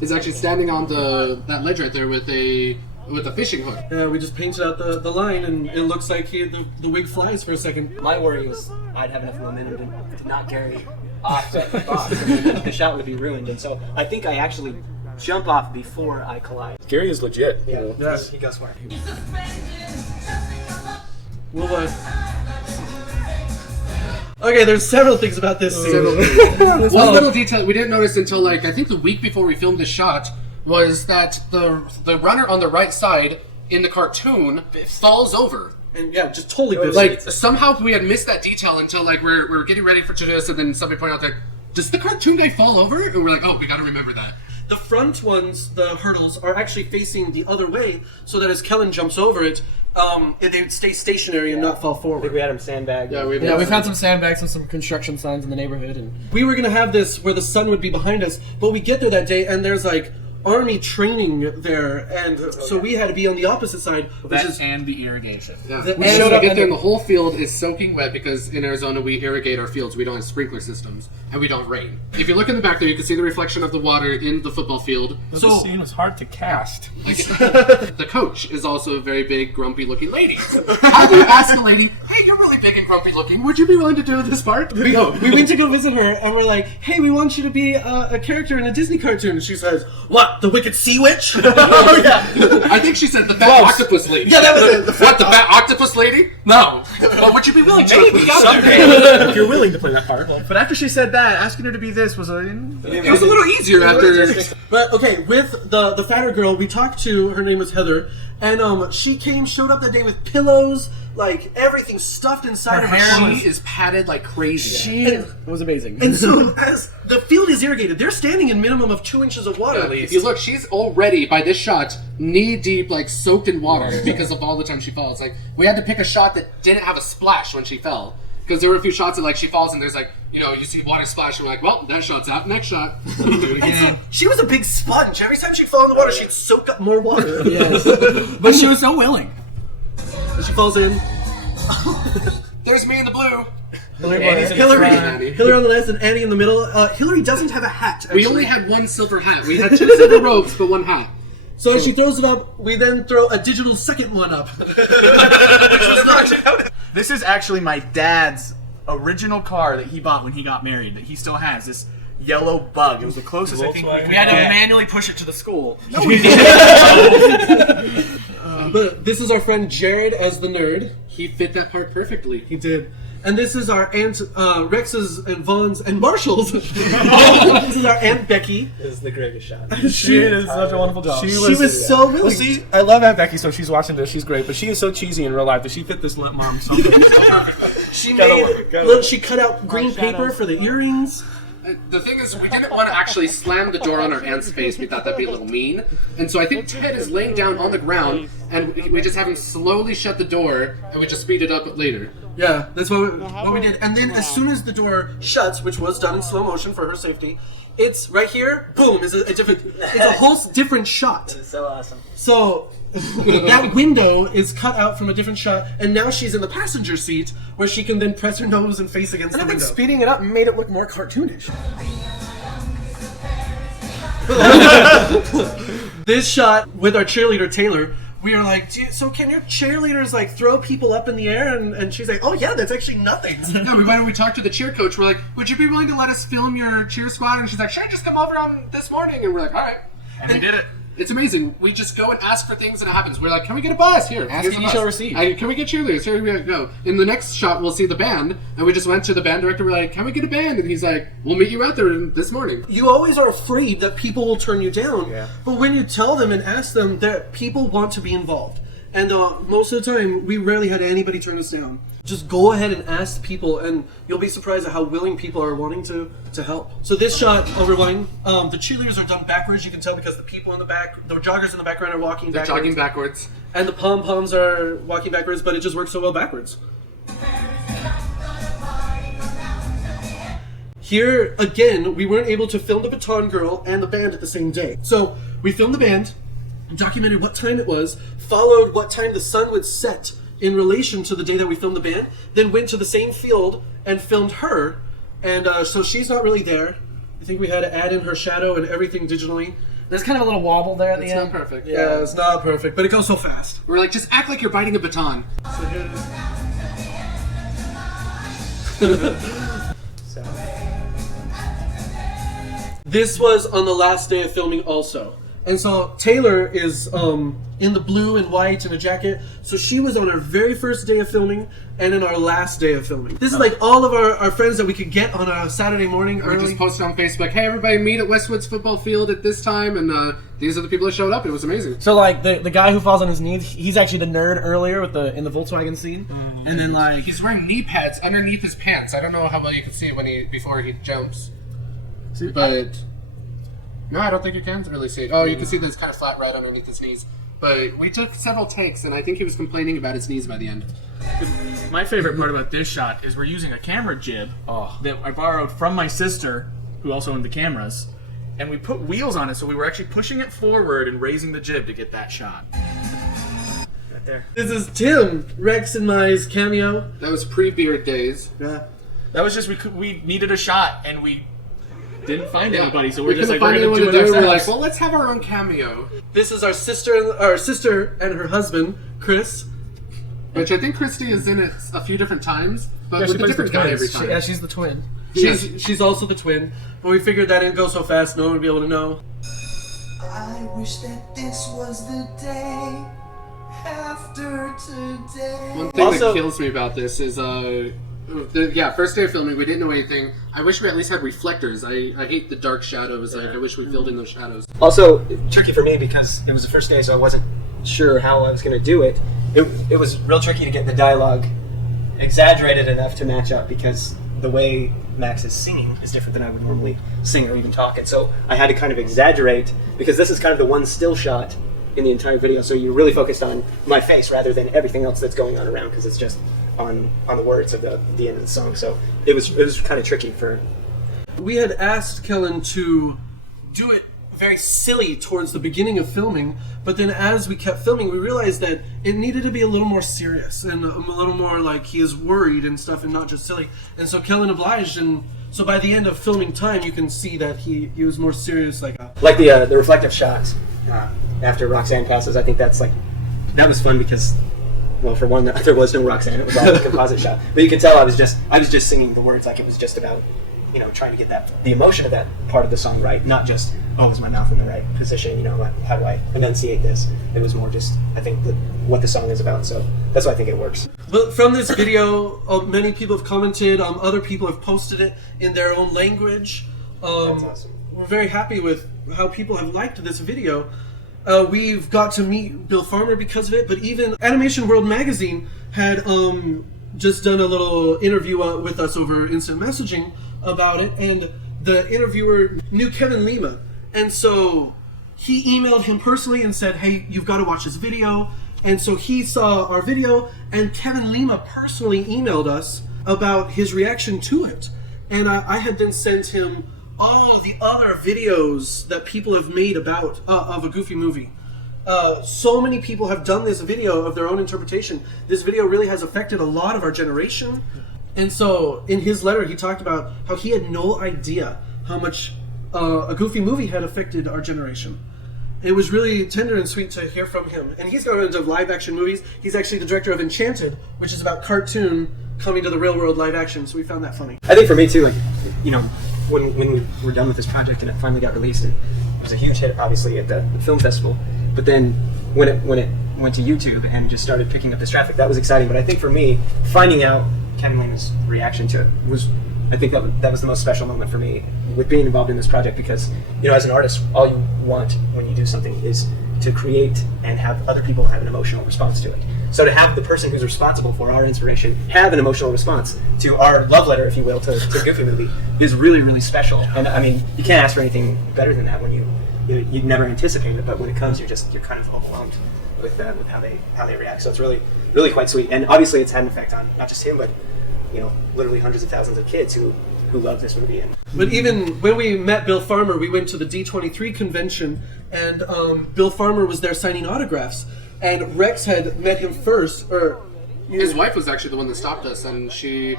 is actually standing on that ledge right there with a fishing hook. Yeah, we just painted out the line, and it looks like the wig flies for a second. My worry was I'd have enough momentum to not carry off the box, and then the shot would be ruined. And so I think I actually jump off before I collide. Gary is legit. Yeah, Yes. he goes for it. We'll, Okay, there's several things about this scene. One little detail we didn't notice until I think the week before we filmed this shot was that the runner on the right side in the cartoon falls over. And yeah, just totally biffs. Like somehow we had missed that detail until we're getting ready for this, and then somebody pointed out does the cartoon guy fall over? And we're like, oh, we got to remember that. The front ones, the hurdles, are actually facing the other way, so that as Kellen jumps over it, they would stay stationary and not fall I think forward. we had him sandbag. We've had some sandbags and some construction signs in the neighborhood. And We were going to have this where the sun would be behind us, but we get there that day, and there's army training there, and so we had to be on the opposite side, which is and the irrigation. Yeah. The- We and- showed up get there and the whole field is soaking wet because in Arizona we irrigate our fields. We don't have sprinkler systems and we don't rain. If you look in the back there, you can see the reflection of the water in the football field. So, this scene was hard to cast. The coach is also a very big, grumpy-looking lady. How do you ask a lady, hey, you're really big and grumpy-looking, would you be willing to do this part? we went to go visit her, and we're like, hey, we want you to be a character in a Disney cartoon. And she says, what, the Wicked Sea Witch? Oh, yeah. I think she said the fat octopus lady. Yeah, that was it. What, the fat octopus lady? No. Well, would you be willing to? Maybe someday, if you're willing to play that part. But after she said that, asking her to be this was It was a little easier after... But, okay, with the fatter girl, we talked to, her name was Heather, and she showed up that day with pillows, everything stuffed inside of her. She is padded like crazy. It was amazing. And so, as the field is irrigated, they're standing in minimum of 2 inches of water. If you look, she's already, by this shot, knee-deep, soaked in water because of all the time she falls. We had to pick a shot that didn't have a splash when she fell. Because there were a few shots that, she falls and there's, you see water splash and we're like, well, that shot's out. Next shot. And so, she was a big sponge. Every time she'd fall in the water, she'd soak up more water. Yes. But she was so willing. And she falls in. There's me in the blue. Hillary on the left and Annie in the middle. Hillary doesn't have a hat, actually. We only had one silver hat. We had 2 silver ropes, but 1 hat. So as she throws it up, we then throw a digital second one up. This is actually my dad's original car that he bought when he got married, that he still has. This yellow Bug. It was the closest I think we could. We had to manually push it to the school. No, we didn't. But this is our friend Jared as the nerd. He fit that part perfectly. He did. And this is our Aunt Rex's and Vaughn's and Marshall's. This is our Aunt Becky. This is the greatest shot. She did such a wonderful job. She was so willing. Well, see, I love Aunt Becky, so she's watching this. She's great, but she is so cheesy in real life that she fit this mom so She Gotta she cut out green paper for the earrings. The thing is, we didn't want to actually slam the door on our aunt's face. We thought that'd be a little mean. And so I think Ted is laying down on the ground, and we just have him slowly shut the door, and we just speed it up later. Yeah, that's what we did. And then as soon as the door shuts, which was done in slow motion for her safety, it's right here, boom, it's a whole different shot. It's so awesome. So that window is cut out from a different shot, and now she's in the passenger seat where she can then press her nose and face against the window. Speeding it up made it look more cartoonish. This shot with our cheerleader Taylor, we are like, so can your cheerleaders throw people up in the air? And she's like, oh yeah, that's actually nothing. No, we talked to the cheer coach. We're like, would you be willing to let us film your cheer squad? And she's like, sure, just come over on this morning. And we're like, all right. And we did it. It's amazing. We just go and ask for things and it happens. We're like, can we get a bus? Here. Ask here's and a you bus. shall receive. Can we get cheerleaders? Here we go. In the next shot, we'll see the band. And we just went to the band director. We're like, can we get a band? And he's like, we'll meet you out there this morning. You always are afraid that people will turn you down. Yeah. But when you tell them and ask them, that people want to be involved. And most of the time, we rarely had anybody turn us down. Just go ahead and ask people, and you'll be surprised at how willing people are wanting to help. So this shot, I'll rewind. The cheerleaders are done backwards. You can tell because the people in the back, the joggers in the background are walking They're backwards. jogging backwards. And the pom-poms are walking backwards, but it just works so well backwards. Here, again, we weren't able to film the Baton Girl and the band at the same day. So we filmed the band, documented what time it was, followed what time the sun would set in relation to the day that we filmed the band, then went to the same field and filmed her. And so she's not really there. I think we had to add in her shadow and everything digitally. There's kind of a little wobble there at the It's end. not perfect. Yeah, it's not perfect, but it goes so fast. We're like, just act like you're biting a baton. So, This was on the last day of filming also. And so Taylor is in the blue and white and a jacket. So she was on our very first day of filming and in our last day of filming. This is like all of our friends that we could get on a Saturday morning We early. just posted on Facebook, hey, everybody meet at Westwood's football field at this time. And these are the people that showed up. It was amazing. so like the guy who falls on his knees, he's actually the nerd earlier with in the Volkswagen scene. And then like He's wearing knee pads underneath his pants. I don't know how well you can see it before he jumps. But no, I don't think you can really see it. Oh, you can see that it's kind of flat red underneath his knees. But we took several takes, and I think he was complaining about his knees by the end. My favorite part about this shot is we're using a camera jib that I borrowed from my sister, who also owned the cameras, and we put wheels on it, so we were actually pushing it forward and raising the jib to get that shot. Right there. This is Tim, Rex and my's cameo. That was pre-beard days. Yeah. That was just we needed a shot, and we didn't find anybody, so We we're just couldn't like, find we're anyone gonna to do do it it. We're ourselves. like, well, let's have our own cameo. This is our sister and her husband, Chris. Which I think Christy is in it a few different times, but with a different guy every time. yeah, she's the twin. She's also the twin. But we figured that didn't go so fast, no one would be able to know. I wish that this was the day after today. One thing Also- that kills me about this is, first day of filming, we didn't know anything. I wish we at least had reflectors. I hate the dark shadows. I wish we filled in those shadows. Also, tricky for me because it was the first day, so I wasn't sure how I was going to do it. It was real tricky to get the dialogue exaggerated enough to match up because the way Max is singing is different than I would normally sing or even talk it. So I had to kind of exaggerate because this is kind of the one still shot in the entire video. So you're really focused on my face rather than everything else that's going on around because it's just on the words of the end of the song. So it was kind of tricky for. We had asked Kellen to do it very silly towards the beginning of filming, but then as we kept filming, we realized that it needed to be a little more serious and a little more like he is worried and stuff and not just silly. And so Kellen obliged, and so by the end of filming time, you can see that he was more serious, like The reflective shots after Roxanne passes. I think that was fun because, well, for one, there was no Roxanne. It was all a composite shot. But you could tell I was just singing the words like it was just about, trying to get the emotion of that part of the song right, not just, oh, is my mouth in the right position, how do I enunciate this? It was more just, I think, what the song is about, so that's why I think it works. But from this video, many people have commented, other people have posted it in their own language. That's awesome. We're very happy with how people have liked this video. We've got to meet Bill Farmer because of it, but even Animation World Magazine had just done a little interview with us over instant messaging about it, and the interviewer knew Kevin Lima, and so he emailed him personally and said, hey, you've got to watch this video. And so he saw our video, and Kevin Lima personally emailed us about his reaction to it. And I had then sent him all the other videos that people have made about of a Goofy movie. So many people have done this video of their own interpretation. This video really has affected a lot of our generation. And so in his letter, he talked about how he had no idea how much a Goofy movie had affected our generation. It was really tender and sweet to hear from him. And he's gone into live action movies. He's actually the director of Enchanted, which is about cartoon coming to the real world live action. So we found that funny. I think for me too, when we were done with this project and it finally got released, it was a huge hit, obviously, at the film festival. But then when it went to YouTube and just started picking up this traffic, that was exciting. But I think for me, finding out Kevin Lima's reaction to it I think that was the most special moment for me with being involved in this project because, as an artist, all you want when you do something is to create and have other people have an emotional response to it. So to have the person who's responsible for our inspiration have an emotional response to our love letter, if you will, to Goofy Movie is really, really special. And I mean, you can't ask for anything better than that when you'd never anticipate it, but when it comes, you're kind of overwhelmed with how they react. So it's really, really quite sweet. And obviously it's had an effect on not just him, but literally hundreds of thousands of kids who love this movie. But even when we met Bill Farmer, we went to the D23 convention, and Bill Farmer was there signing autographs. And Rex had met him first, or his wife was actually the one that stopped us, and she's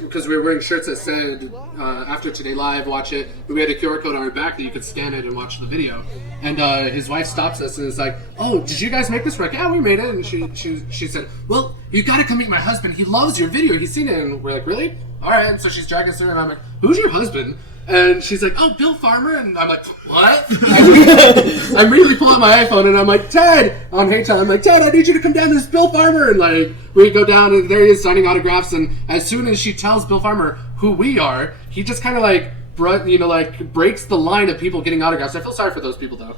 because we were wearing shirts that said after Today Live, watch it. We had a QR code on our back that you could scan it and watch the video. And his wife stops us and is like, "Oh, did you guys make this?" We're like, "Yeah, we made it." And she said, "Well, you got to come meet my husband. He loves your video. He's seen it." And we're like, "Really?" All right. And so she's dragging us through, and I'm like, "Who's your husband?" And she's like, "Oh, Bill Farmer." And I'm like, "What?" I immediately pull out my iPhone and I'm like, "Ted!" On HeyTel, I'm like, "Ted, I need you to come down. There's Bill Farmer." And like, we go down and there he is signing autographs. And as soon as she tells Bill Farmer who we are, he just kind of like, breaks the line of people getting autographs. I feel sorry for those people though.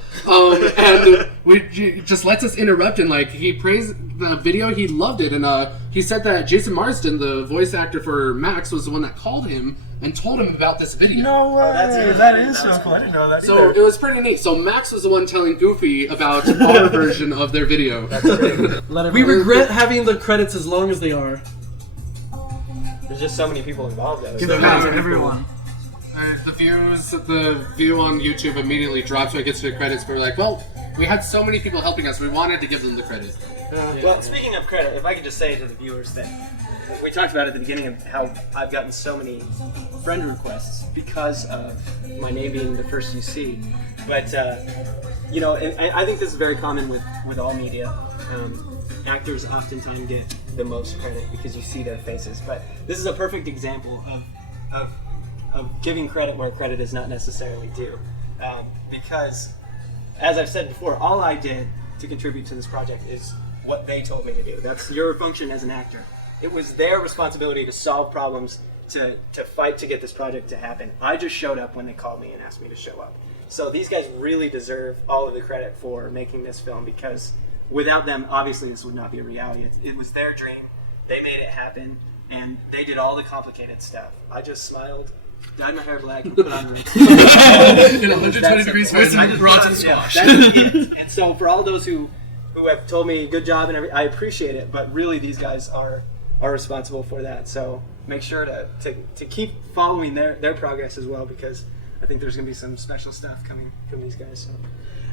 And he just lets us interrupt and like, he praised the video. He loved it. And he said that Jason Marsden, the voice actor for Max, was the one that called him and told him about this video. No way. That is so cool. I didn't know that So either. it was pretty neat. So Max was the one telling Goofy about our version of their video. We regret having the credits as long as they are. There's just so many people involved. That Give it back to everyone. The view on YouTube immediately drops when it gets to the credits, but we're like, well, we had so many people helping us, we wanted to give them the credit. Well, speaking of credit, if I could just say to the viewers that we talked about at the beginning of how I've gotten so many friend requests because of my name being the first you see. But, you know, and I think this is very common with all media. Actors oftentimes get the most credit because you see their faces. But this is a perfect example of giving credit where credit is not necessarily due. Because, as I've said before, all I did to contribute to this project is what they told me to do. That's your function as an actor. It was their responsibility to solve problems, to fight to get this project to happen. I just showed up when they called me and asked me to show up. So these guys really deserve all of the credit for making this film, because without them, obviously this would not be a reality. It was their dream. They made it happen, and they did all the complicated stuff. I just smiled, dyed my hair black, and put on roots. In 120 degrees Fahrenheit, rotten squash. That's it. And so for all those who have told me good job and everything, I appreciate it, but really these guys are responsible for that. So make sure to keep following their progress as well, because I think there's going to be some special stuff coming from these guys. So.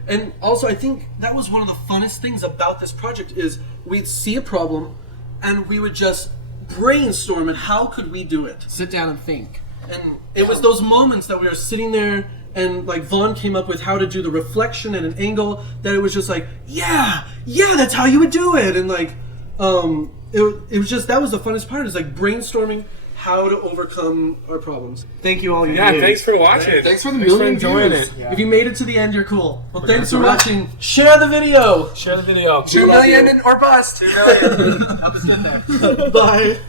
And also, I think that was one of the funnest things about this project is we'd see a problem and we would just brainstorm and how could we do it. Sit down and think. And it was those moments that we were sitting there and like Vaughn came up with how to do the reflection and an angle that it was just like, yeah, that's how you would do it. And like, it was just, that was the funnest part, is like brainstorming how to overcome our problems. Thank you all. Yeah, thanks for watching. Thanks for the million enjoying views. it. Yeah. If you made it to the end, you're cool. Well, thanks for watching. Share the video. Share the video. 2 million or bust. 2 million. Help us get there. Bye.